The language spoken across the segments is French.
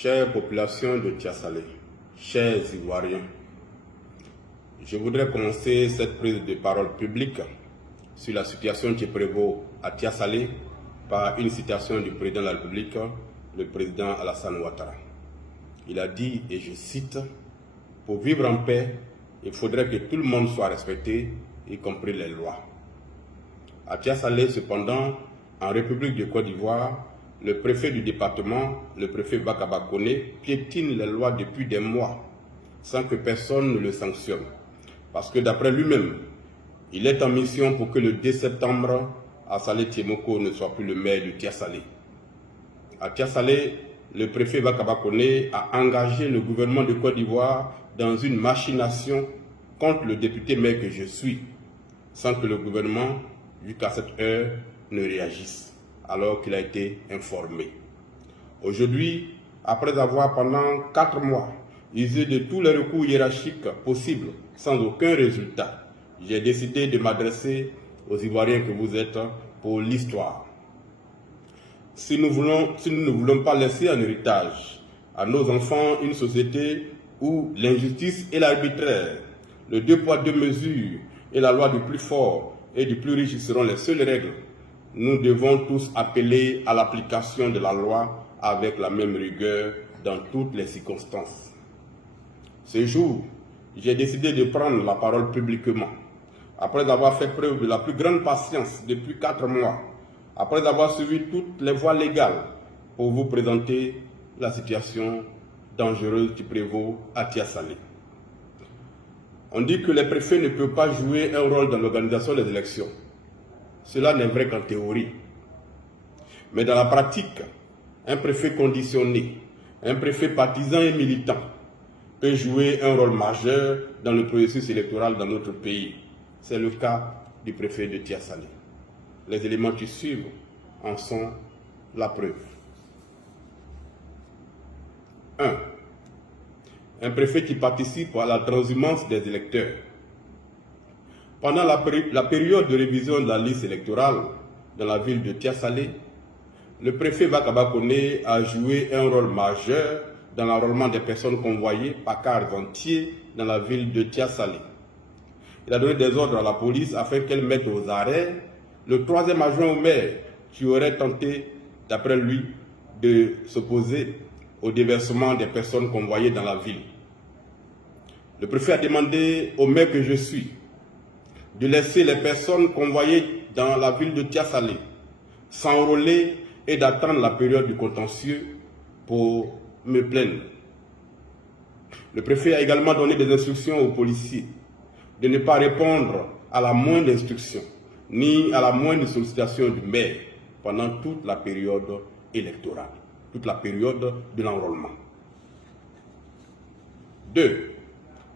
Chère population de Tiasalé, chers Ivoiriens, je voudrais commencer cette prise de parole publique sur la situation qui prévaut à Tiasalé par une citation du président de la République, le président Alassane Ouattara. Il a dit, et je cite, « Pour vivre en paix, il faudrait que tout le monde soit respecté, y compris les lois. » À Tiasalé, cependant, en République de Côte d'Ivoire, le préfet du département, le préfet Bakaba Koné, piétine les lois depuis des mois, sans que personne ne le sanctionne. Parce que d'après lui-même, il est en mission pour que le 2 septembre, Assalé Tiemoko ne soit plus le maire de Tiasalé. À Tiasalé, le préfet Bakaba Koné a engagé le gouvernement de Côte d'Ivoire dans une machination contre le député maire que je suis, sans que le gouvernement, jusqu'à cette heure, ne réagisse, alors qu'il a été informé. Aujourd'hui, après avoir pendant 4 mois usé de tous les recours hiérarchiques possibles sans aucun résultat, j'ai décidé de m'adresser aux Ivoiriens que vous êtes pour l'histoire. Si nous ne voulons pas laisser en héritage à nos enfants une société où l'injustice et l'arbitraire, le 2 poids 2 mesures et la loi du plus fort et du plus riche seront les seules règles, nous devons tous appeler à l'application de la loi avec la même rigueur dans toutes les circonstances. Ce jour, j'ai décidé de prendre la parole publiquement, après avoir fait preuve de la plus grande patience depuis 4 mois, après avoir suivi toutes les voies légales pour vous présenter la situation dangereuse qui prévaut à Tiasalé. On dit que les préfets ne peuvent pas jouer un rôle dans l'organisation des élections. Cela n'est vrai qu'en théorie. Mais dans la pratique, un préfet conditionné, un préfet partisan et militant peut jouer un rôle majeur dans le processus électoral dans notre pays. C'est le cas du préfet de Tiasalé. Les éléments qui suivent en sont la preuve. 1. Un préfet qui participe à la transhumance des électeurs. Pendant la période de révision de la liste électorale dans la ville de Tiasalé, le préfet Bakaba Koné a joué un rôle majeur dans l'enrôlement des personnes convoyées par cars entiers dans la ville de Tiasalé. Il a donné des ordres à la police afin qu'elle mette aux arrêts le 3e adjoint au maire qui aurait tenté, d'après lui, de s'opposer au déversement des personnes convoyées dans la ville. Le préfet a demandé au maire que je suis de laisser les personnes convoyées dans la ville de Tiasalé s'enrôler et d'attendre la période du contentieux pour me plaindre. Le préfet a également donné des instructions aux policiers de ne pas répondre à la moindre instruction ni à la moindre sollicitation du maire pendant toute la période électorale, toute la période de l'enrôlement. 2.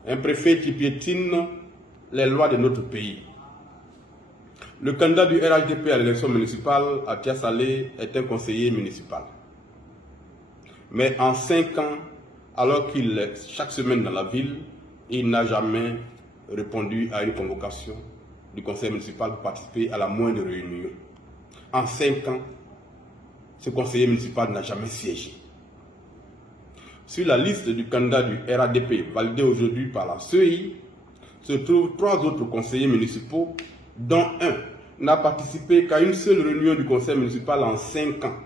Un préfet qui piétine les lois de notre pays. Le candidat du RHDP à l'élection municipale à Tiasalé est un conseiller municipal. Mais en 5 ans, alors qu'il est chaque semaine dans la ville, il n'a jamais répondu à une convocation du conseil municipal pour participer à la moindre réunion. En 5 ans, ce conseiller municipal n'a jamais siégé. Sur la liste du candidat du RHDP validée aujourd'hui par la CEI, se trouvent 3 autres conseillers municipaux, dont un n'a participé qu'à une seule réunion du conseil municipal en 5 ans.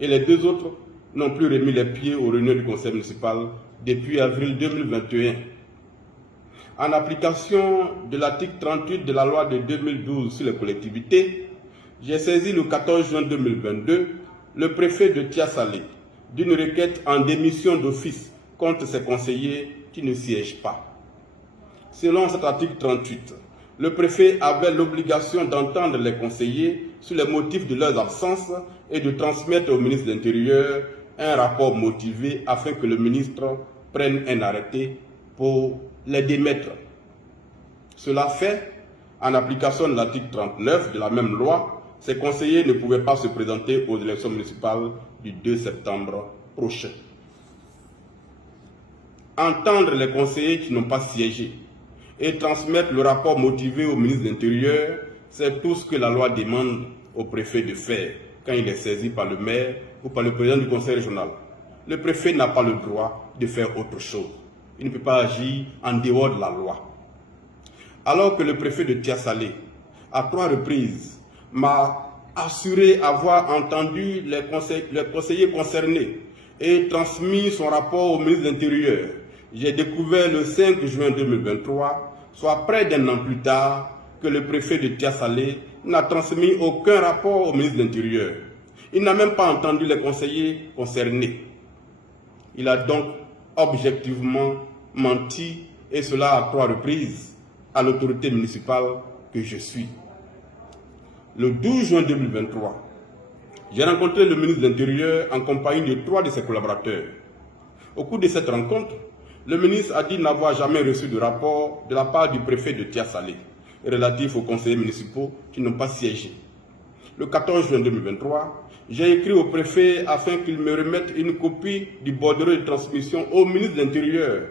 Et les 2 autres n'ont plus remis les pieds aux réunions du conseil municipal depuis avril 2021. En application de l'article 38 de la loi de 2012 sur les collectivités, j'ai saisi le 14 juin 2022 le préfet de Tiasalé d'une requête en démission d'office contre ses conseillers qui ne siègent pas. Selon cet article 38, le préfet avait l'obligation d'entendre les conseillers sur les motifs de leurs absences et de transmettre au ministre de l'Intérieur un rapport motivé afin que le ministre prenne un arrêté pour les démettre. Cela fait, en application de l'article 39 de la même loi, ces conseillers ne pouvaient pas se présenter aux élections municipales du 2 septembre prochain. Entendre les conseillers qui n'ont pas siégé et transmettre le rapport motivé au ministre de l'Intérieur, c'est tout ce que la loi demande au préfet de faire quand il est saisi par le maire ou par le président du conseil régional. le préfet n'a pas le droit de faire autre chose. Il ne peut pas agir en dehors de la loi. Alors que le préfet de Tiasalé, à 3 reprises, m'a assuré avoir entendu les conseillers concernés et transmis son rapport au ministre de l'Intérieur, j'ai découvert le 5 juin 2023, soit près d'un an plus tard, que le préfet de Tiasalé n'a transmis aucun rapport au ministre de l'Intérieur. Il n'a même pas entendu les conseillers concernés. Il a donc objectivement menti, et cela à 3 reprises, à l'autorité municipale que je suis. Le 12 juin 2023, j'ai rencontré le ministre de l'Intérieur en compagnie de 3 de ses collaborateurs. Au cours de cette rencontre, le ministre a dit n'avoir jamais reçu de rapport de la part du préfet de Tiasalé relatif aux conseillers municipaux qui n'ont pas siégé. Le 14 juin 2023, j'ai écrit au préfet afin qu'il me remette une copie du bordereau de transmission au ministre de l'Intérieur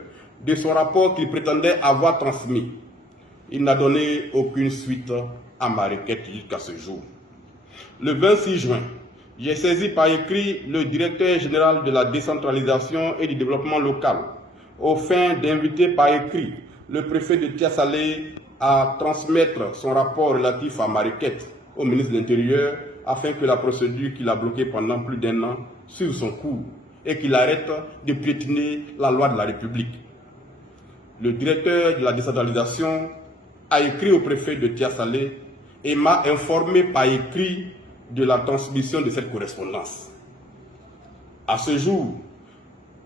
de son rapport qu'il prétendait avoir transmis. Il n'a donné aucune suite à ma requête jusqu'à ce jour. Le 26 juin, j'ai saisi par écrit le directeur général de la décentralisation et du développement local, aux fins d'inviter par écrit le préfet de Tiasalé à transmettre son rapport relatif à ma requête au ministre de l'Intérieur afin que la procédure qu'il a bloquée pendant plus d'1 an suive son cours et qu'il arrête de piétiner la loi de la République. Le directeur de la décentralisation a écrit au préfet de Tiasalé et m'a informé par écrit de la transmission de cette correspondance. À ce jour,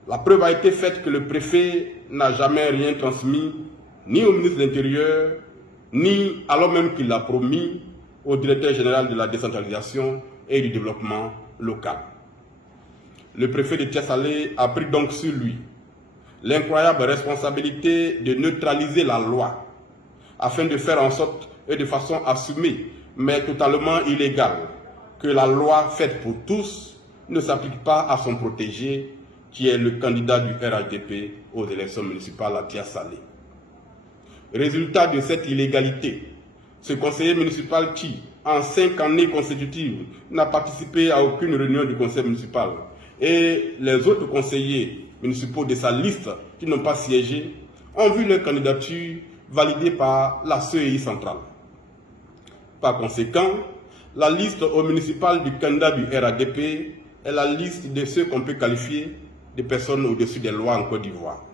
la preuve a été faite que le préfet n'a jamais rien transmis, ni au ministre de l'Intérieur, ni alors même qu'il l'a promis au directeur général de la décentralisation et du développement local. Le préfet de Tiasalé a pris donc sur lui l'incroyable responsabilité de neutraliser la loi afin de faire en sorte et de façon assumée, mais totalement illégale, que la loi faite pour tous ne s'applique pas à son protégé, qui est le candidat du RHDP aux élections municipales à Tiasalé. Résultat de cette illégalité, ce conseiller municipal qui, en 5 années consécutives, n'a participé à aucune réunion du conseil municipal, et les autres conseillers municipaux de sa liste qui n'ont pas siégé, ont vu leur candidature validée par la CEI centrale. Par conséquent, la liste au municipal du candidat du RHDP est la liste de ceux qu'on peut qualifier de personnes au-dessus des lois en Côte d'Ivoire.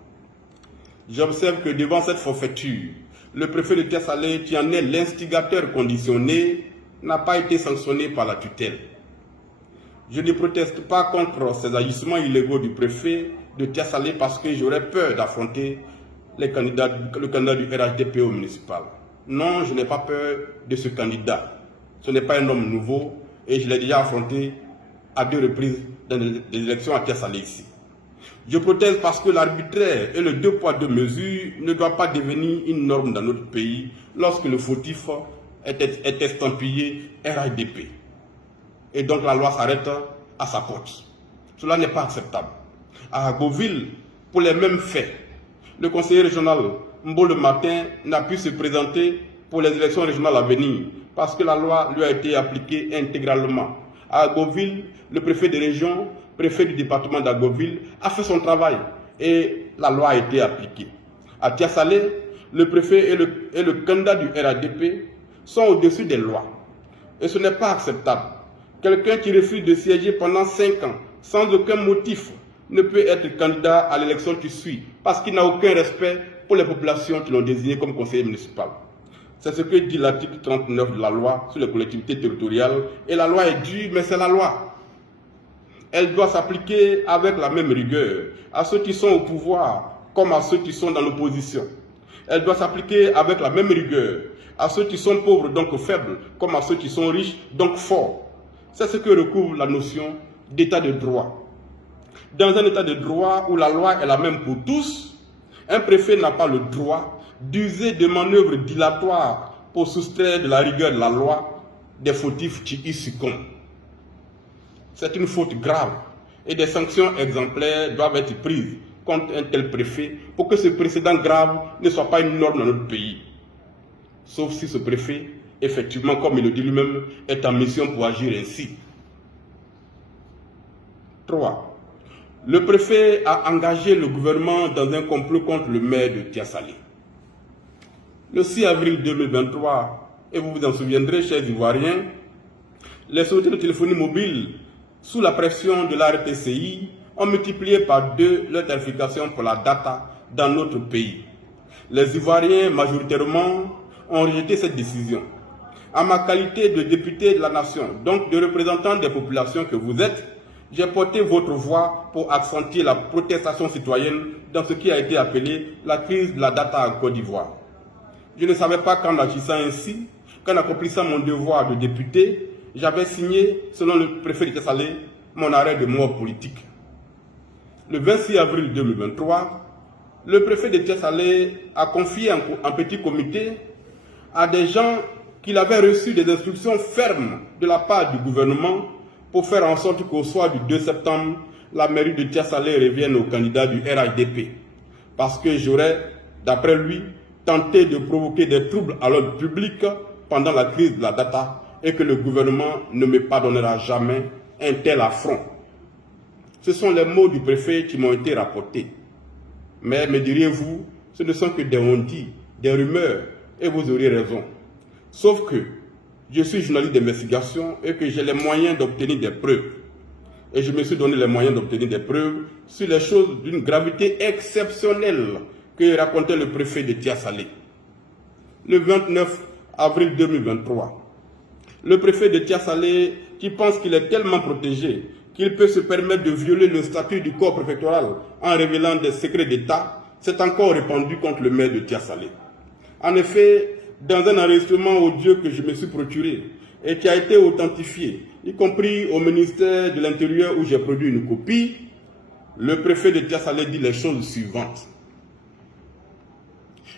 J'observe que devant cette forfaiture, le préfet de Tiasalé, qui en est l'instigateur conditionné, n'a pas été sanctionné par la tutelle. Je ne proteste pas contre ces agissements illégaux du préfet de Tiasalé parce que j'aurais peur d'affronter le candidat du RHDP au municipal. Non, je n'ai pas peur de ce candidat. Ce n'est pas un homme nouveau et je l'ai déjà affronté à 2 reprises dans les élections à Tiasalé ici. Je proteste parce que l'arbitraire et le 2 poids 2 mesures ne doivent pas devenir une norme dans notre pays lorsque le fautif est estampillé RHDP. Et donc la loi s'arrête à sa porte. Cela n'est pas acceptable. À Agoville, pour les mêmes faits, le conseiller régional Mbo le matin n'a pu se présenter pour les élections régionales à venir parce que la loi lui a été appliquée intégralement. À Agoville, le préfet de région, préfet du département d'Agoville, a fait son travail et la loi a été appliquée. À Tiasalé, le préfet et le candidat du RHDP sont au-dessus des lois. Et ce n'est pas acceptable. Quelqu'un qui refuse de siéger pendant 5 ans sans aucun motif ne peut être candidat à l'élection qui suit parce qu'il n'a aucun respect pour les populations qui l'ont désigné comme conseiller municipal. C'est ce que dit l'article 39 de la loi sur les collectivités territoriales. Et la loi est dure, mais c'est la loi. Elle doit s'appliquer avec la même rigueur à ceux qui sont au pouvoir comme à ceux qui sont dans l'opposition. Elle doit s'appliquer avec la même rigueur à ceux qui sont pauvres, donc faibles, comme à ceux qui sont riches, donc forts. C'est ce que recouvre la notion d'état de droit. Dans un état de droit où la loi est la même pour tous, un préfet n'a pas le droit d'user de manœuvres dilatoires pour soustraire de la rigueur de la loi des fautifs qui y succombent. C'est une faute grave et des sanctions exemplaires doivent être prises contre un tel préfet pour que ce précédent grave ne soit pas une norme dans notre pays. Sauf si ce préfet, effectivement, comme il le dit lui-même, est en mission pour agir ainsi. 3. Le préfet a engagé le gouvernement dans un complot contre le maire de Tiasalé. Le 6 avril 2023, et vous vous en souviendrez, chers Ivoiriens, les sociétés de téléphonie mobile, sous la pression de la RTCI, ont multiplié par 2 leur tarification pour la data dans notre pays. Les Ivoiriens, majoritairement, ont rejeté cette décision. En ma qualité de député de la nation, donc de représentant des populations que vous êtes, j'ai porté votre voix pour accentuer la protestation citoyenne dans ce qui a été appelé la crise de la data en Côte d'Ivoire. Je ne savais pas qu'en agissant ainsi, qu'en accomplissant mon devoir de député, j'avais signé, selon le préfet de Tiasalé, mon arrêt de mort politique. Le 26 avril 2023, le préfet de Tiasalé a confié un petit comité à des gens qu'il avait reçu des instructions fermes de la part du gouvernement pour faire en sorte qu'au soir du 2 septembre, la mairie de Tiasalé revienne au candidat du RHDP. Parce que j'aurais, d'après lui, tenté de provoquer des troubles à l'ordre public pendant la crise de la data et que le gouvernement ne me pardonnera jamais un tel affront. Ce sont les mots du préfet qui m'ont été rapportés. Mais me diriez-vous, ce ne sont que des on-dit, des rumeurs, et vous aurez raison. Sauf que je suis journaliste d'investigation et que j'ai les moyens d'obtenir des preuves. Et je me suis donné les moyens d'obtenir des preuves sur les choses d'une gravité exceptionnelle que racontait le préfet de Tiasalé. Le 29 avril 2023, le préfet de Tiasalé, qui pense qu'il est tellement protégé qu'il peut se permettre de violer le statut du corps préfectoral en révélant des secrets d'État, s'est encore répandu contre le maire de Tiasalé. En effet, dans un enregistrement audio que je me suis procuré et qui a été authentifié, y compris au ministère de l'Intérieur où j'ai produit une copie, le préfet de Tiasalé dit les choses suivantes.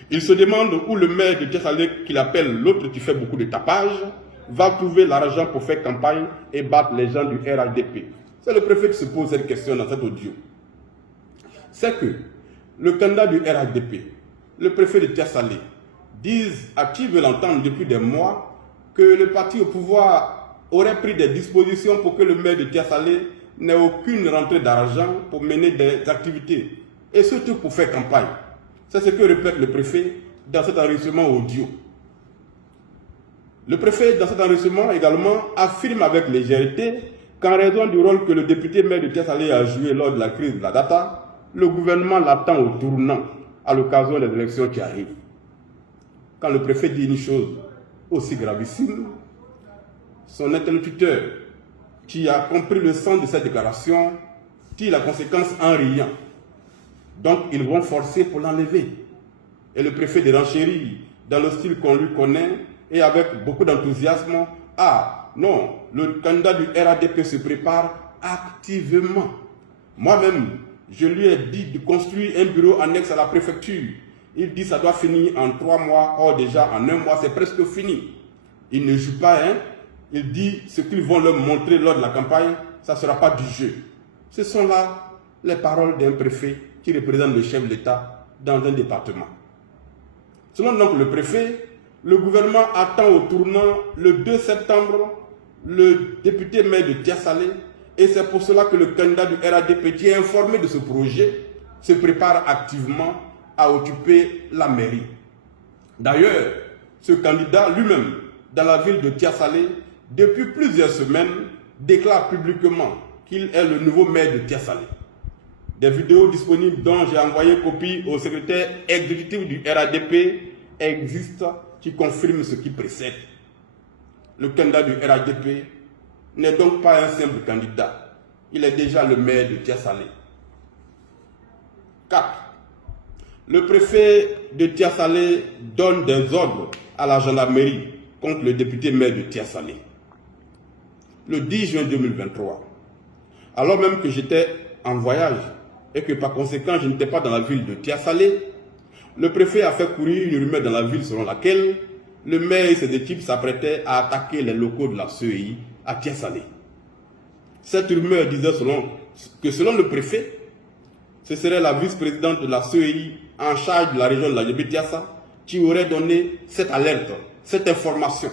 Il se demande où le maire de Tiasalé, qu'il appelle l'autre qui fait beaucoup de tapage, va trouver l'argent pour faire campagne et battre les gens du RHDP. C'est le préfet qui se pose cette question dans cet audio. C'est que le candidat du RHDP, le préfet de Tiasalé, disent, à qui veut l'entendre depuis des mois, que le parti au pouvoir aurait pris des dispositions pour que le maire de Tiasalé n'ait aucune rentrée d'argent pour mener des activités, et surtout pour faire campagne. C'est ce que répète le préfet dans cet enregistrement audio. Le préfet, dans cet enregistrement également, affirme avec légèreté qu'en raison du rôle que le député maire de Tiasalé a joué lors de la crise de la data, le gouvernement l'attend au tournant à l'occasion des élections qui arrivent. Quand le préfet dit une chose aussi gravissime, son interlocuteur, qui a compris le sens de cette déclaration, tire la conséquence en riant. Donc ils vont forcer pour l'enlever. Et le préfet de renchérir dans le style qu'on lui connaît et avec beaucoup d'enthousiasme. Ah non, le candidat du RHDP se prépare activement. Moi-même, je lui ai dit de construire un bureau annexe à la préfecture. Il dit que ça doit finir en 3 mois. Or déjà en 1 mois, c'est presque fini. Il ne joue pas, hein. Il dit ce qu'ils vont leur montrer lors de la campagne, ça ne sera pas du jeu. Ce sont là les paroles d'un préfet qui représente le chef de l'État dans un département. Selon donc le préfet, le gouvernement attend au tournant le 2 septembre le député maire de Tiasalé et c'est pour cela que le candidat du RHDP qui est informé de ce projet se prépare activement à occuper la mairie. D'ailleurs, ce candidat lui-même, dans la ville de Tiasalé, depuis plusieurs semaines, déclare publiquement qu'il est le nouveau maire de Tiasalé. Des vidéos disponibles dont j'ai envoyé copie au secrétaire exécutif du RHDP existent qui confirment ce qui précède. Le candidat du RHDP n'est donc pas un simple candidat. Il est déjà le maire de Tiasalé. 4. Le préfet de Tiasalé donne des ordres à la gendarmerie contre le député maire de Tiasalé. Le 10 juin 2023, alors même que j'étais en voyage et que par conséquent je n'étais pas dans la ville de Tiasalé, le préfet a fait courir une rumeur dans la ville selon laquelle le maire et ses équipes s'apprêtaient à attaquer les locaux de la CEI à Tiasalé. Cette rumeur disait selon le préfet, ce serait la vice-présidente de la CEI en charge de la région de la Tiassa qui aurait donné cette alerte, cette information.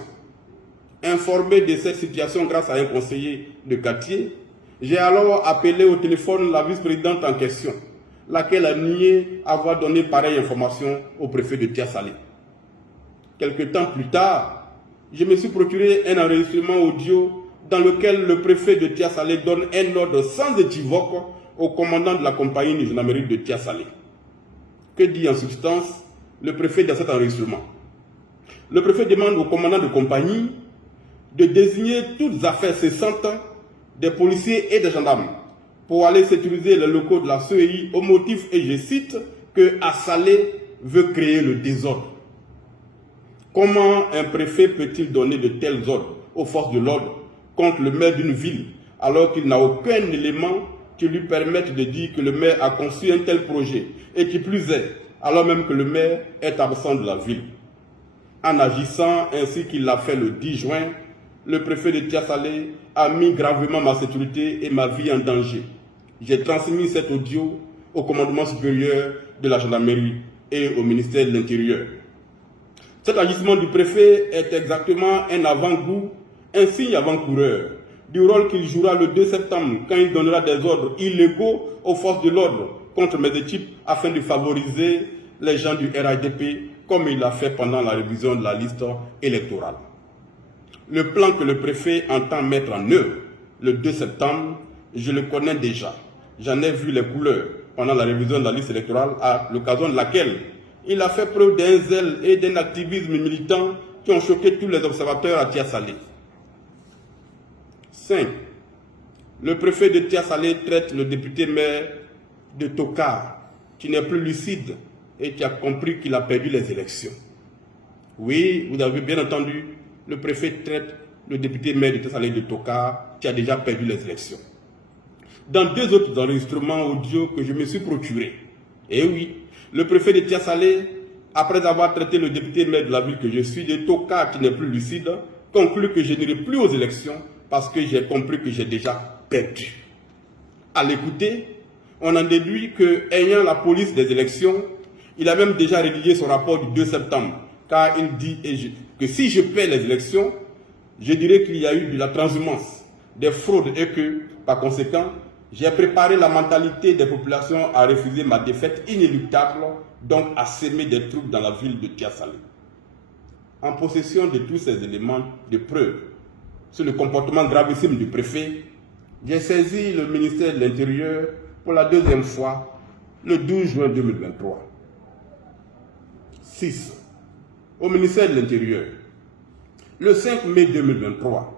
Informé de cette situation grâce à un conseiller de quartier, J'ai alors appelé au téléphone la vice-présidente en question, laquelle a nié avoir donné pareille information au préfet de Tia-Salé. Quelque temps plus tard, je me suis procuré un enregistrement audio dans lequel le préfet de Tia-Salé donne un ordre sans équivoque au commandant de la compagnie de gendarmerie de Tia-Salé. Que dit en substance le préfet dans cet enregistrement? Le préfet demande au commandant de compagnie de désigner toutes affaires cessantes des policiers et des gendarmes pour aller sécuriser les locaux de la CEI au motif, et je cite, que Assalé veut créer le désordre. Comment un préfet peut-il donner de tels ordres aux forces de l'ordre contre le maire d'une ville alors qu'il n'a aucun élément qui lui permette de dire que le maire a conçu un tel projet et qui plus est, alors même que le maire est absent de la ville? En agissant ainsi qu'il l'a fait le 10 juin, le préfet de Tia-Salé a mis gravement ma sécurité et ma vie en danger. J'ai transmis cet audio au commandement supérieur de la gendarmerie et au ministère de l'Intérieur. Cet agissement du préfet est exactement un avant-goût, un signe avant-coureur du rôle qu'il jouera le 2 septembre quand il donnera des ordres illégaux aux forces de l'ordre contre mes équipes afin de favoriser les gens du RADP comme il l'a fait pendant la révision de la liste électorale. Le plan que le préfet entend mettre en œuvre le 2 septembre, je le connais déjà. J'en ai vu les couleurs pendant la révision de la liste électorale à l'occasion de laquelle il a fait preuve d'un zèle et d'un activisme militant qui ont choqué tous les observateurs à Tia-Salé. 5. Le préfet de Tia-Salé traite le député maire de tocard, qui n'est plus lucide et qui a compris qu'il a perdu les élections. Oui, vous avez bien entendu, le préfet traite le député maire de Tia-Salé de tocard, qui a déjà perdu les élections. Dans 2 autres enregistrements audio que je me suis procurés, et oui, le préfet de Tia-Salé, après avoir traité le député maire de la ville que je suis de tocard qui n'est plus lucide, conclut que je n'irai plus aux élections parce que j'ai compris que j'ai déjà perdu. À l'écouter, on en déduit que, ayant la police des élections, il a même déjà rédigé son rapport du 2 septembre, car il dit que si je perds les élections, je dirais qu'il y a eu de la transhumance, des fraudes et que, par conséquent, j'ai préparé la mentalité des populations à refuser ma défaite inéluctable, donc à s'aimer des troupes dans la ville de Tia-Salé. En possession de tous ces éléments de preuve sur le comportement gravissime du préfet, j'ai saisi le ministère de l'Intérieur pour la 2e fois le 12 juin 2023. 6. Au ministère de l'Intérieur, le 5 mai 2023,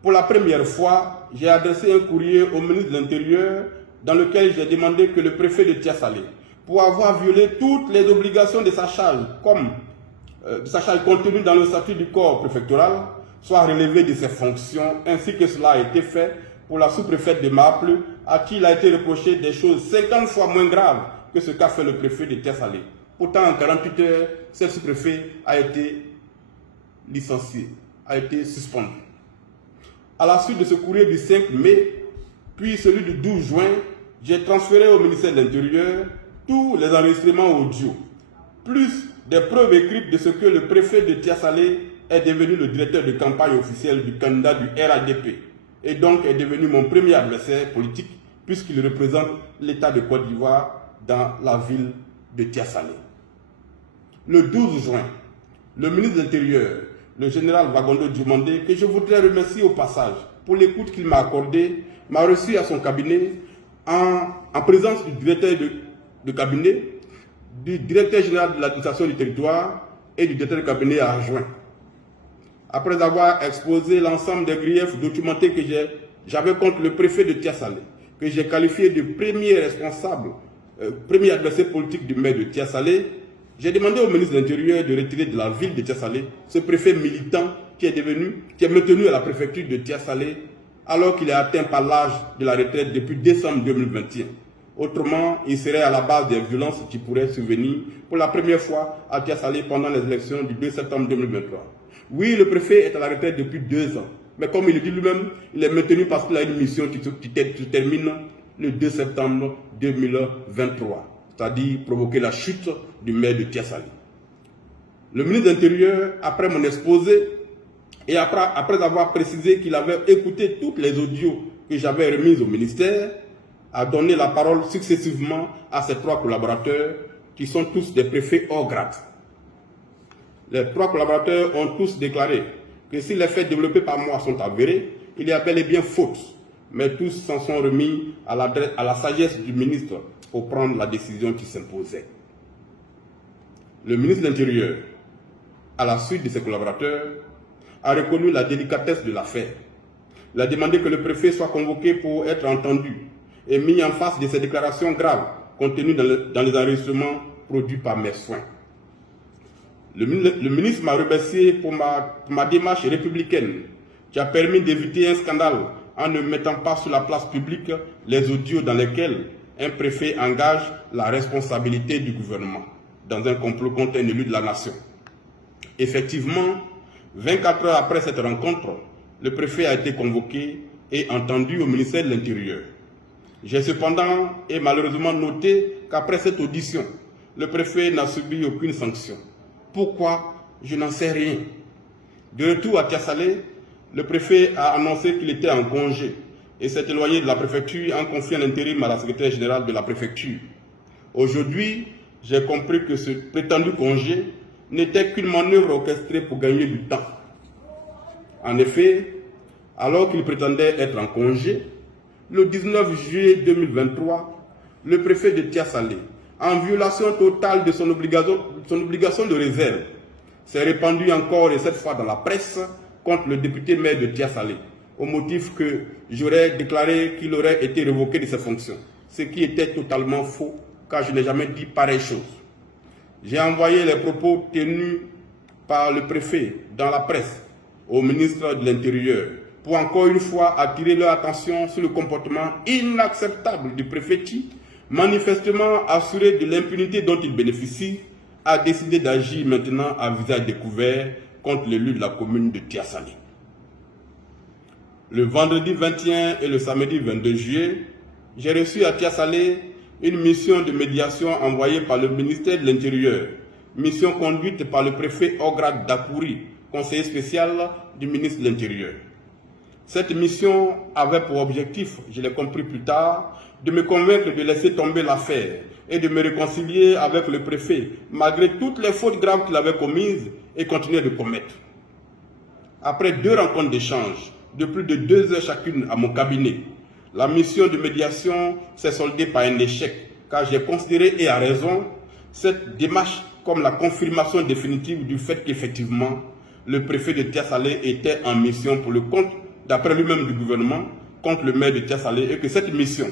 pour la première fois, j'ai adressé un courrier au ministre de l'Intérieur dans lequel j'ai demandé que le préfet de Tia-Salé, pour avoir violé toutes les obligations de sa charge, contenues dans le statut du corps préfectoral, soit relevé de ses fonctions, ainsi que cela a été fait pour la sous-préfète de Maple, à qui il a été reproché des choses 50 fois moins graves que ce qu'a fait le préfet de Tia-Salé. Pourtant, en 48 heures, ce sous-préfet a été licencié, a été suspendu. À la suite de ce courrier du 5 mai, puis celui du 12 juin, j'ai transféré au ministère de l'Intérieur tous les enregistrements audio, plus des preuves écrites de ce que le préfet de Tia-Salé est devenu le directeur de campagne officiel du candidat du RADP et donc est devenu mon premier adversaire politique puisqu'il représente l'État de Côte d'Ivoire dans la ville de Tia-Salé. Le 12 juin, le ministre de l'Intérieur, le général Wagondo Djumandé, que je voudrais remercier au passage pour l'écoute qu'il m'a accordée, m'a reçu à son cabinet en présence du directeur de cabinet, du directeur général de l'administration du territoire et du directeur de cabinet adjoint. Après avoir exposé l'ensemble des griefs documentés que j'avais contre le préfet de Tia-Salé, que j'ai qualifié de premier responsable, premier adversaire politique du maire de Tia-Salé, j'ai demandé au ministre de l'Intérieur de retirer de la ville de Tia-Salé ce préfet militant qui est maintenu à la préfecture de Tia-Salé alors qu'il est atteint par l'âge de la retraite depuis décembre 2021. Autrement, il serait à la base des violences qui pourraient survenir pour la première fois à Tia-Salé pendant les élections du 2 septembre 2023. Oui, le préfet est à la retraite depuis 2 ans, mais comme il le dit lui-même, il est maintenu parce qu'il a une mission qui se termine le 2 septembre 2023, c'est-à-dire provoquer la chute du maire de Tia-Salé. Le ministre de l'Intérieur, après mon exposé, et après avoir précisé qu'il avait écouté toutes les audios que j'avais remise au ministère, a donné la parole successivement à ces 3 collaborateurs qui sont tous des préfets hors grade. Les 3 collaborateurs ont tous déclaré que si les faits développés par moi sont avérés, il y a bel et bien faute, mais tous s'en sont remis à la sagesse du ministre pour prendre la décision qui s'imposait. Le ministre de l'Intérieur, à la suite de ses collaborateurs, a reconnu la délicatesse de l'affaire. Il a demandé que le préfet soit convoqué pour être entendu et mis en face de ces déclarations graves contenues dans les enregistrements produits par mes soins. Le ministre m'a remercié pour ma démarche républicaine qui a permis d'éviter un scandale en ne mettant pas sur la place publique les audios dans lesquels un préfet engage la responsabilité du gouvernement dans un complot contre un élu de la nation. Effectivement, 24 heures après cette rencontre, le préfet a été convoqué et entendu au ministère de l'Intérieur. J'ai cependant et malheureusement noté qu'après cette audition, le préfet n'a subi aucune sanction. Pourquoi? Je n'en sais rien. De retour à Tiasalé, le préfet a annoncé qu'il était en congé et s'est éloigné de la préfecture en confiant l'intérim à la secrétaire générale de la préfecture. Aujourd'hui, j'ai compris que ce prétendu congé n'était qu'une manœuvre orchestrée pour gagner du temps. En effet, alors qu'il prétendait être en congé, le 19 juillet 2023, le préfet de Tiasalé, en violation totale de son obligation de réserve, s'est répandu encore et cette fois dans la presse contre le député maire de Tiasalé, au motif que j'aurais déclaré qu'il aurait été révoqué de ses fonctions, ce qui était totalement faux, car je n'ai jamais dit pareille chose. J'ai envoyé les propos tenus par le préfet dans la presse au ministre de l'Intérieur pour encore une fois attirer leur attention sur le comportement inacceptable du préfet qui, manifestement assuré de l'impunité dont il bénéficie, a décidé d'agir maintenant à visage découvert contre l'élu de la commune de Tiasalé. Le vendredi 21 et le samedi 22 juillet, j'ai reçu à Tiasalé une mission de médiation envoyée par le ministère de l'Intérieur, mission conduite par le préfet Ograd Dakouri, conseiller spécial du ministre de l'Intérieur. Cette mission avait pour objectif, je l'ai compris plus tard, de me convaincre de laisser tomber l'affaire et de me réconcilier avec le préfet, malgré toutes les fautes graves qu'il avait commises et continuait de commettre. Après 2 rencontres d'échange, de plus de 2 heures chacune à mon cabinet, la mission de médiation s'est soldée par un échec, car j'ai considéré, et à raison, cette démarche comme la confirmation définitive du fait qu'effectivement, le préfet de Tiasalé était en mission pour le compte, d'après lui-même du gouvernement, contre le maire de Tiasalé, et que cette mission,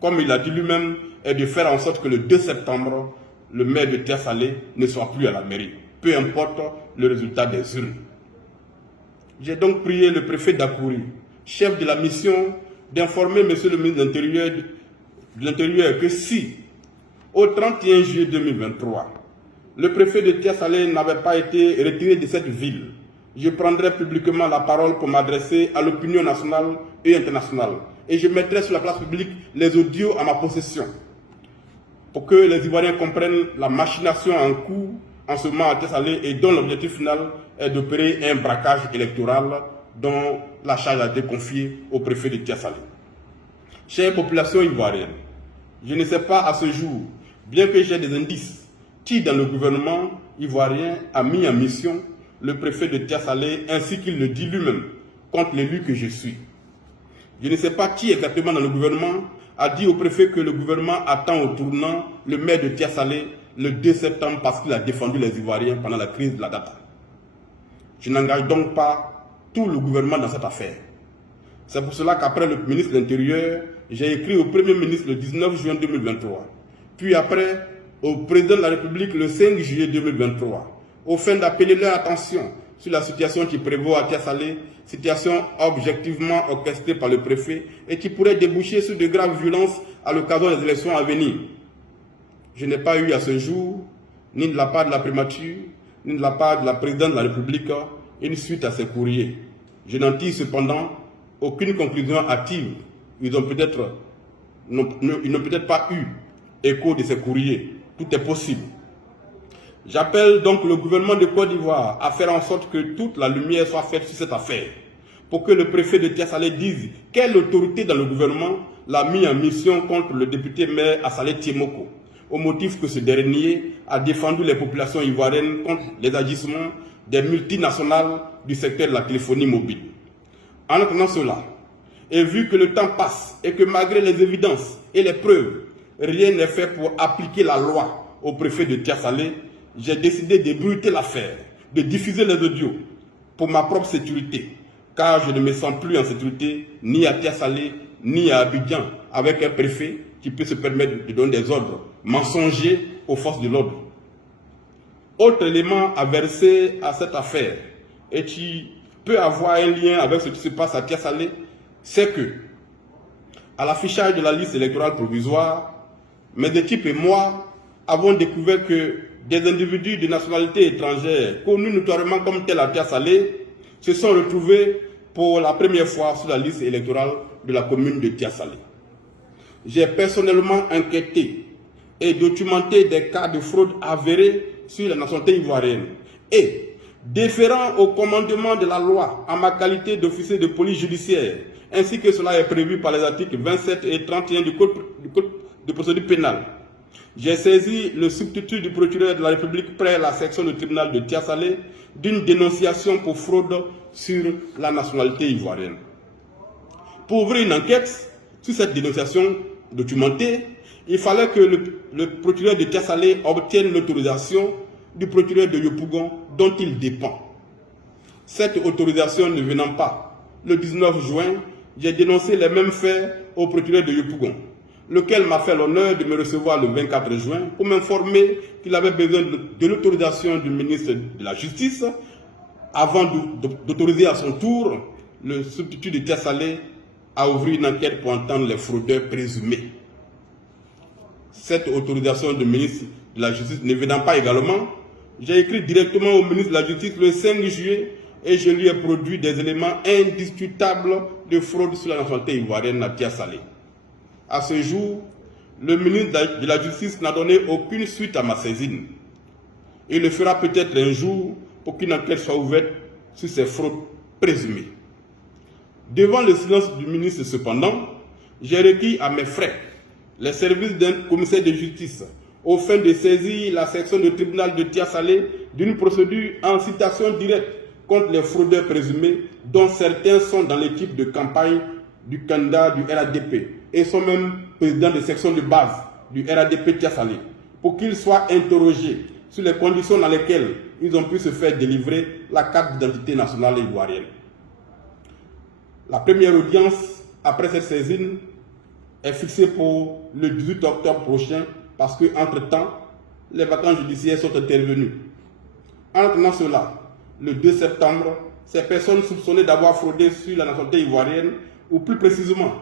comme il a dit lui-même, est de faire en sorte que le 2 septembre, le maire de Tiasalé ne soit plus à la mairie, peu importe le résultat des urnes. J'ai donc prié le préfet Dakouri, chef de la mission, d'informer M. le ministre de l'Intérieur que si, au 31 juillet 2023, le préfet de Tiasalé n'avait pas été retiré de cette ville, je prendrai publiquement la parole pour m'adresser à l'opinion nationale et internationale. Et je mettrai sur la place publique les audios à ma possession pour que les Ivoiriens comprennent la machination en cours en ce moment à Tiasalé et dont l'objectif final est d'opérer un braquage électoral dont la charge a été confiée au préfet de Tiasalé. Chère population ivoirienne, je ne sais pas à ce jour, bien que j'ai des indices, qui dans le gouvernement ivoirien a mis en mission le préfet de Tiasalé ainsi qu'il le dit lui-même contre l'élu que je suis. Je ne sais pas qui exactement dans le gouvernement a dit au préfet que le gouvernement attend au tournant le maire de Tiasalé le 2 septembre parce qu'il a défendu les Ivoiriens pendant la crise de la data. Je n'engage donc pas tout le gouvernement dans cette affaire. C'est pour cela qu'après le ministre de l'Intérieur, j'ai écrit au Premier ministre le 19 juin 2023, puis après au président de la République le 5 juillet 2023, au fin d'appeler leur attention sur la situation qui prévaut à Tiasalé, situation objectivement orchestrée par le préfet et qui pourrait déboucher sur de graves violences à l'occasion des élections à venir. Je n'ai pas eu à ce jour, ni de la part de la primature, ni de la part de la présidente de la République, une suite à ces courriers. Je n'en tire cependant aucune conclusion hâtive. Ils n'ont peut-être pas eu écho de ces courriers. Tout est possible. J'appelle donc le gouvernement de Côte d'Ivoire à faire en sorte que toute la lumière soit faite sur cette affaire, pour que le préfet de Tia-Salé dise quelle autorité dans le gouvernement l'a mis en mission contre le député maire Assalé Tiemoko, au motif que ce dernier a défendu les populations ivoiriennes contre les agissements des multinationales du secteur de la téléphonie mobile. En attendant cela, et vu que le temps passe et que malgré les évidences et les preuves, rien n'est fait pour appliquer la loi au préfet de Tia-Salé, j'ai décidé de bruiter l'affaire, de diffuser les audios pour ma propre sécurité, car je ne me sens plus en sécurité ni à Tia-Salé ni à Abidjan avec un préfet qui peut se permettre de donner des ordres mensongers aux forces de l'ordre. Autre élément à verser à cette affaire et qui peut avoir un lien avec ce qui se passe à Tia-Salé, c'est que, à l'affichage de la liste électorale provisoire, mes équipes et moi avons découvert que des individus de nationalité étrangère, connus notoirement comme tels à Tia-Salé, se sont retrouvés pour la première fois sur la liste électorale de la commune de Tia-Salé. J'ai personnellement enquêté et documenté des cas de fraude avérés sur la nationalité ivoirienne et, déférant au commandement de la loi en ma qualité d'officier de police judiciaire, ainsi que cela est prévu par les articles 27 et 31 du Code de procédure pénale, j'ai saisi le substitut du procureur de la République près la section du tribunal de Tia-Salé d'une dénonciation pour fraude sur la nationalité ivoirienne. Pour ouvrir une enquête sur cette dénonciation documentée, il fallait que le procureur de Tia-Salé obtienne l'autorisation du procureur de Yopougon dont il dépend. Cette autorisation ne venant pas, le 19 juin, j'ai dénoncé les mêmes faits au procureur de Yopougon, lequel m'a fait l'honneur de me recevoir le 24 juin pour m'informer qu'il avait besoin de l'autorisation du ministre de la Justice avant d'autoriser à son tour le substitut de Tia-Salé à ouvrir une enquête pour entendre les fraudeurs présumés. Cette autorisation du ministre de la Justice ne venant pas également, j'ai écrit directement au ministre de la Justice le 5 juillet et je lui ai produit des éléments indiscutables de fraude sur la nationalité ivoirienne à Tia-Salé. À ce jour, le ministre de la Justice n'a donné aucune suite à ma saisine. Il le fera peut-être un jour pour qu'une enquête soit ouverte sur ces fraudes présumées. Devant le silence du ministre, cependant, j'ai requis à mes frais les services d'un commissaire de justice au fin de saisir la section du tribunal de Tia-Salé d'une procédure en citation directe contre les fraudeurs présumés, dont certains sont dans l'équipe de campagne du candidat du RADP et sont même présidents de section de base du RADP Tia-Salé, pour qu'ils soient interrogés sur les conditions dans lesquelles ils ont pu se faire délivrer la carte d'identité nationale ivoirienne. La première audience après cette saisine est fixée pour le 18 octobre prochain parce qu'entre-temps, les vacances judiciaires sont intervenues. En attendant cela, le 2 septembre, ces personnes soupçonnées d'avoir fraudé sur la nationalité ivoirienne, ou plus précisément,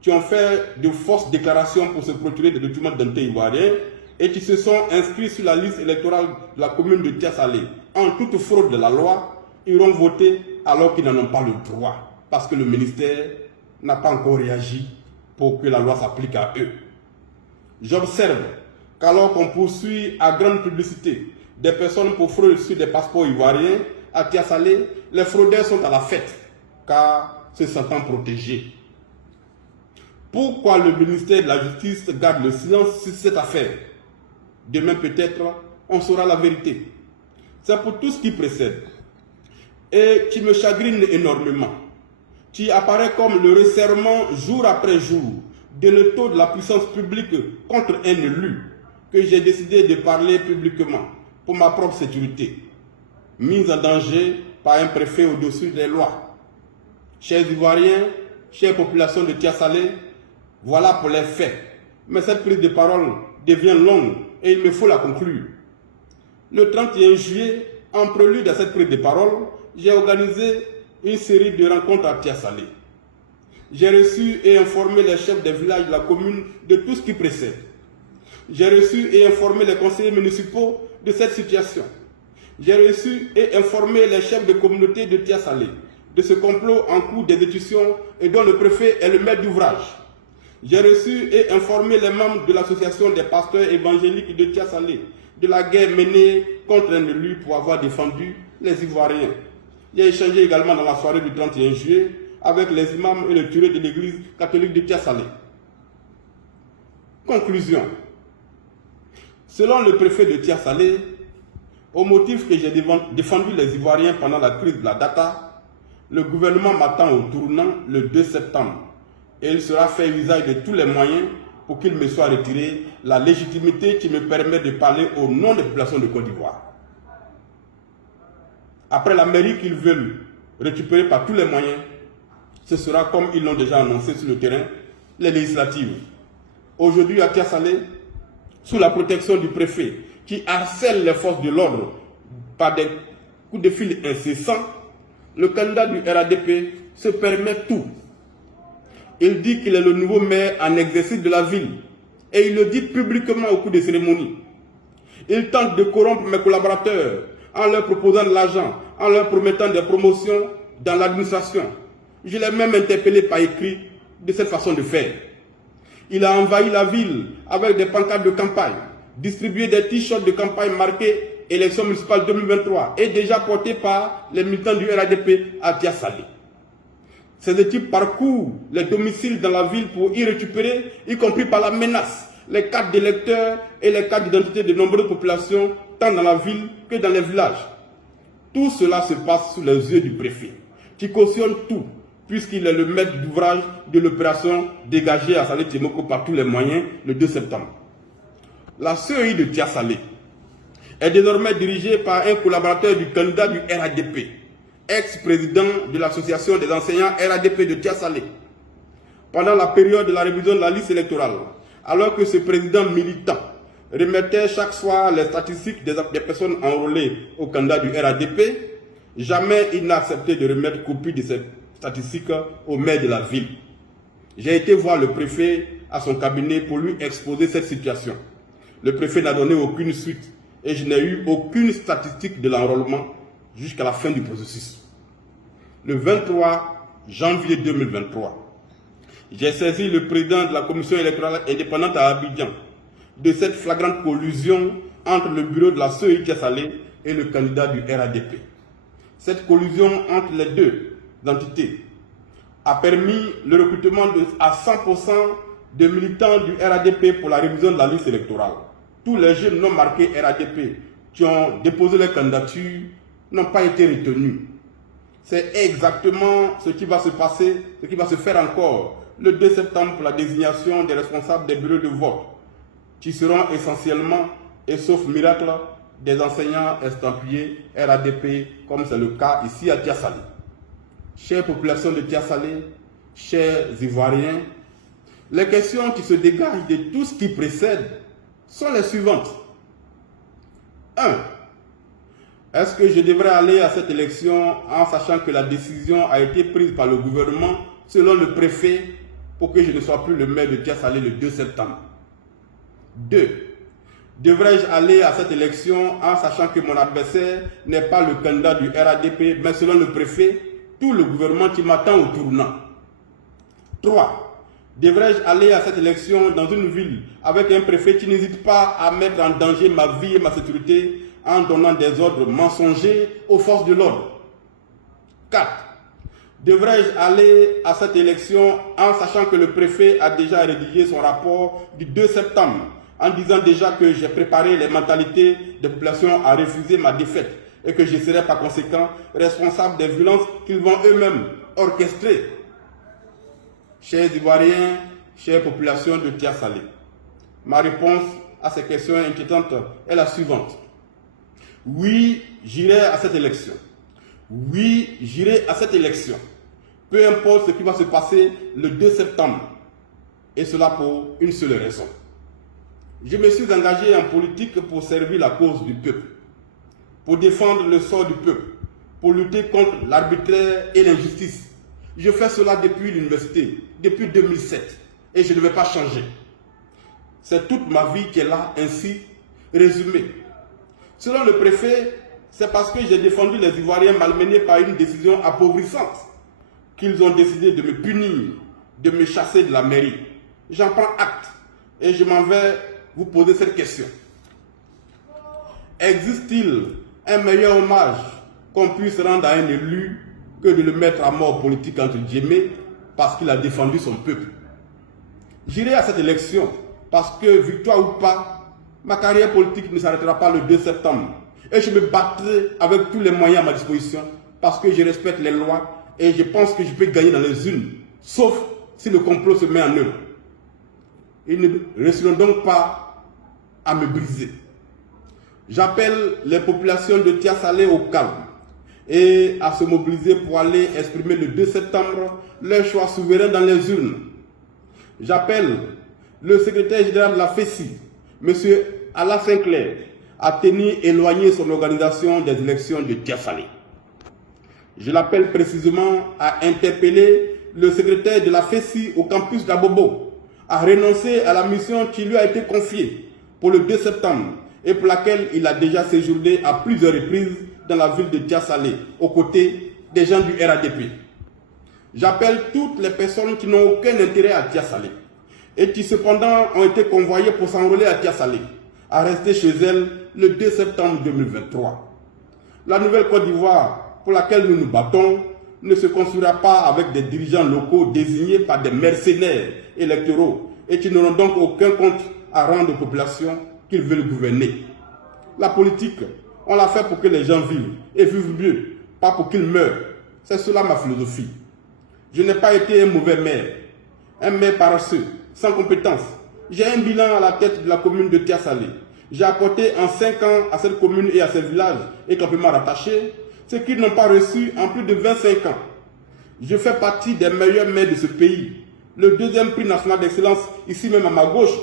qui ont fait de fausses déclarations pour se procurer des documents d'identité ivoiriens et qui se sont inscrits sur la liste électorale de la commune de Tia-Salé en toute fraude de la loi, iront voter alors qu'ils n'en ont pas le droit, parce que le ministère n'a pas encore réagi pour que la loi s'applique à eux. J'observe qu'alors qu'on poursuit à grande publicité des personnes pour fraude sur des passeports ivoiriens à Tia-Salé, les fraudeurs sont à la fête, car se sentant protégés. Pourquoi le ministère de la Justice garde le silence sur cette affaire? Demain peut-être, on saura la vérité. C'est pour tout ce qui précède et qui me chagrine énormément, qui apparaît comme le resserrement jour après jour de l'étau de la puissance publique contre un élu, que j'ai décidé de parler publiquement pour ma propre sécurité, mise en danger par un préfet au-dessus des lois. Chers Ivoiriens, chère population de Tia-Salé, voilà pour les faits. Mais cette prise de parole devient longue et il me faut la conclure. Le 31 juillet, en prélude à cette prise de parole, j'ai organisé une série de rencontres à Tia-Salé. J'ai reçu et informé les chefs des villages de la commune de tout ce qui précède. J'ai reçu et informé les conseillers municipaux de cette situation. J'ai reçu et informé les chefs de communauté de Tia-Salé de ce complot en cours d'exécution et dont le préfet est le maître d'ouvrage. J'ai reçu et informé les membres de l'association des pasteurs évangéliques de Tia-Salé de la guerre menée contre un élu pour avoir défendu les Ivoiriens. J'ai échangé également dans la soirée du 31 juillet avec les imams et le curé de l'église catholique de Tia-Salé. Conclusion. Selon le préfet de Tia-Salé, au motif que j'ai défendu les Ivoiriens pendant la crise de la data, le gouvernement m'attend au tournant le 2 septembre et il sera fait usage de tous les moyens pour qu'il me soit retiré la légitimité qui me permet de parler au nom des populations de Côte d'Ivoire. Après la mairie qu'ils veulent récupérer par tous les moyens, ce sera comme ils l'ont déjà annoncé sur le terrain, les législatives. Aujourd'hui à Tia-Salé, sous la protection du préfet qui harcèle les forces de l'ordre par des coups de fil incessants, le candidat du RADP se permet tout. Il dit qu'il est le nouveau maire en exercice de la ville et il le dit publiquement au cours des cérémonies. Il tente de corrompre mes collaborateurs en leur proposant de l'argent, en leur promettant des promotions dans l'administration. Je l'ai même interpellé par écrit de cette façon de faire. Il a envahi la ville avec des pancartes de campagne, distribué des t-shirts de campagne marqués élections municipales 2023 et déjà portés par les militants du RADP à Tia-Salé. Ces équipes parcourent les domiciles dans la ville pour y récupérer, y compris par la menace, les cartes d'électeurs et les cartes d'identité de nombreuses populations, tant dans la ville que dans les villages. Tout cela se passe sous les yeux du préfet, qui cautionne tout, puisqu'il est le maître d'ouvrage de l'opération dégagée à Salé Timoko par tous les moyens le 2 septembre. La CEI de Tia-Salé est désormais dirigée par un collaborateur du candidat du RADP, ex-président de l'association des enseignants RADP de Tia-Salé. Pendant la période de la révision de la liste électorale, alors que ce président militant remettait chaque soir les statistiques des personnes enrôlées au candidat du RADP, jamais il n'a accepté de remettre copie de ces statistiques au maire de la ville. J'ai été voir le préfet à son cabinet pour lui exposer cette situation. Le préfet n'a donné aucune suite et je n'ai eu aucune statistique de l'enrôlement jusqu'à la fin du processus. Le 23 janvier 2023, j'ai saisi le président de la commission électorale indépendante à Abidjan de cette flagrante collusion entre le bureau de la CEI Tia-Salé et le candidat du RADP. Cette collusion entre les deux entités a permis le recrutement à 100% de militants du RADP pour la révision de la liste électorale. Tous les jeunes non marqués RADP qui ont déposé leur candidature n'ont pas été retenus. C'est exactement ce qui va se passer, ce qui va se faire encore le 2 septembre pour la désignation des responsables des bureaux de vote, qui seront essentiellement, et sauf miracle, des enseignants estampillés RADP, comme c'est le cas ici à Tia-Salé. Chère population de Tia-Salé, chers Ivoiriens, les questions qui se dégagent de tout ce qui précède sont les suivantes. 1. Est-ce que je devrais aller à cette élection en sachant que la décision a été prise par le gouvernement selon le préfet pour que je ne sois plus le maire de Tia-Salé le 2 septembre? 2. Devrais-je aller à cette élection en sachant que mon adversaire n'est pas le candidat du RADP, mais selon le préfet, tout le gouvernement qui m'attend au tournant? 3. Devrais-je aller à cette élection dans une ville avec un préfet qui n'hésite pas à mettre en danger ma vie et ma sécurité en donnant des ordres mensongers aux forces de l'ordre? 4. Devrais-je aller à cette élection en sachant que le préfet a déjà rédigé son rapport du 2 septembre en disant déjà que j'ai préparé les mentalités des populations à refuser ma défaite et que je serai par conséquent responsable des violences qu'ils vont eux-mêmes orchestrer? Chers Ivoiriens, chère population de Tia-Salé, ma réponse à ces questions inquiétantes est la suivante. Oui, j'irai à cette élection. Oui, j'irai à cette élection. Peu importe ce qui va se passer le 2 septembre. Et cela pour une seule raison. Je me suis engagé en politique pour servir la cause du peuple, pour défendre le sort du peuple, pour lutter contre l'arbitraire et l'injustice. Je fais cela depuis l'université, depuis 2007, et je ne vais pas changer. C'est toute ma vie qui est là, ainsi résumée. Selon le préfet, c'est parce que j'ai défendu les Ivoiriens malmenés par une décision appauvrissante qu'ils ont décidé de me punir, de me chasser de la mairie. J'en prends acte et je m'en vais vous poser cette question. Existe-t-il un meilleur hommage qu'on puisse rendre à un élu que de le mettre à mort politique entre guillemets parce qu'il a défendu son peuple. J'irai à cette élection parce que, victoire ou pas, ma carrière politique ne s'arrêtera pas le 2 septembre. Et je me battrai avec tous les moyens à ma disposition parce que je respecte les lois et je pense que je peux gagner dans les urnes, sauf si le complot se met en œuvre. Ils ne réussiront donc pas à me briser. J'appelle les populations de Tia-Salé au calme et à se mobiliser pour aller exprimer le 2 septembre leur choix souverain dans les urnes. J'appelle le secrétaire général de la FESI, M. Alain Sinclair, à tenir éloigné son organisation des élections de Tia-Salé. Je l'appelle précisément à interpeller le secrétaire de la FESI au campus d'Abobo, à renoncer à la mission qui lui a été confiée pour le 2 septembre et pour laquelle il a déjà séjourné à plusieurs reprises dans la ville de Tia-Salé, aux côtés des gens du RADP. J'appelle toutes les personnes qui n'ont aucun intérêt à Tia-Salé et qui cependant ont été convoyées pour s'enrôler à Tia-Salé, à rester chez elles le 2 septembre 2023. La nouvelle Côte d'Ivoire pour laquelle nous nous battons ne se construira pas avec des dirigeants locaux désignés par des mercenaires électoraux et qui n'auront donc aucun compte à rendre aux populations qu'ils veulent gouverner. La politique, on l'a fait pour que les gens vivent et vivent mieux, pas pour qu'ils meurent. C'est cela ma philosophie. Je n'ai pas été un mauvais maire, un maire paresseux, sans compétence. J'ai un bilan à la tête de la commune de Tia-Salé. J'ai apporté en 5 ans à cette commune et à ces villages et campements rattachés ce qu'ils n'ont pas reçu en plus de 25 ans. Je fais partie des meilleurs maires de ce pays. Le 2e prix national d'excellence, ici même à ma gauche,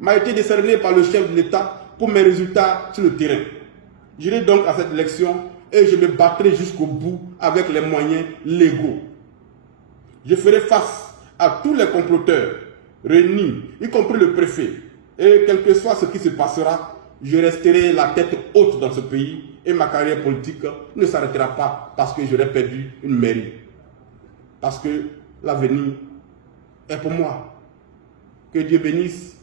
m'a été décerné par le chef de l'État pour mes résultats sur le terrain. J'irai donc à cette élection et je me battrai jusqu'au bout avec les moyens légaux. Je ferai face à tous les comploteurs réunis, y compris le préfet. Et quel que soit ce qui se passera, je resterai la tête haute dans ce pays et ma carrière politique ne s'arrêtera pas parce que j'aurai perdu une mairie. Parce que l'avenir est pour moi. Que Dieu bénisse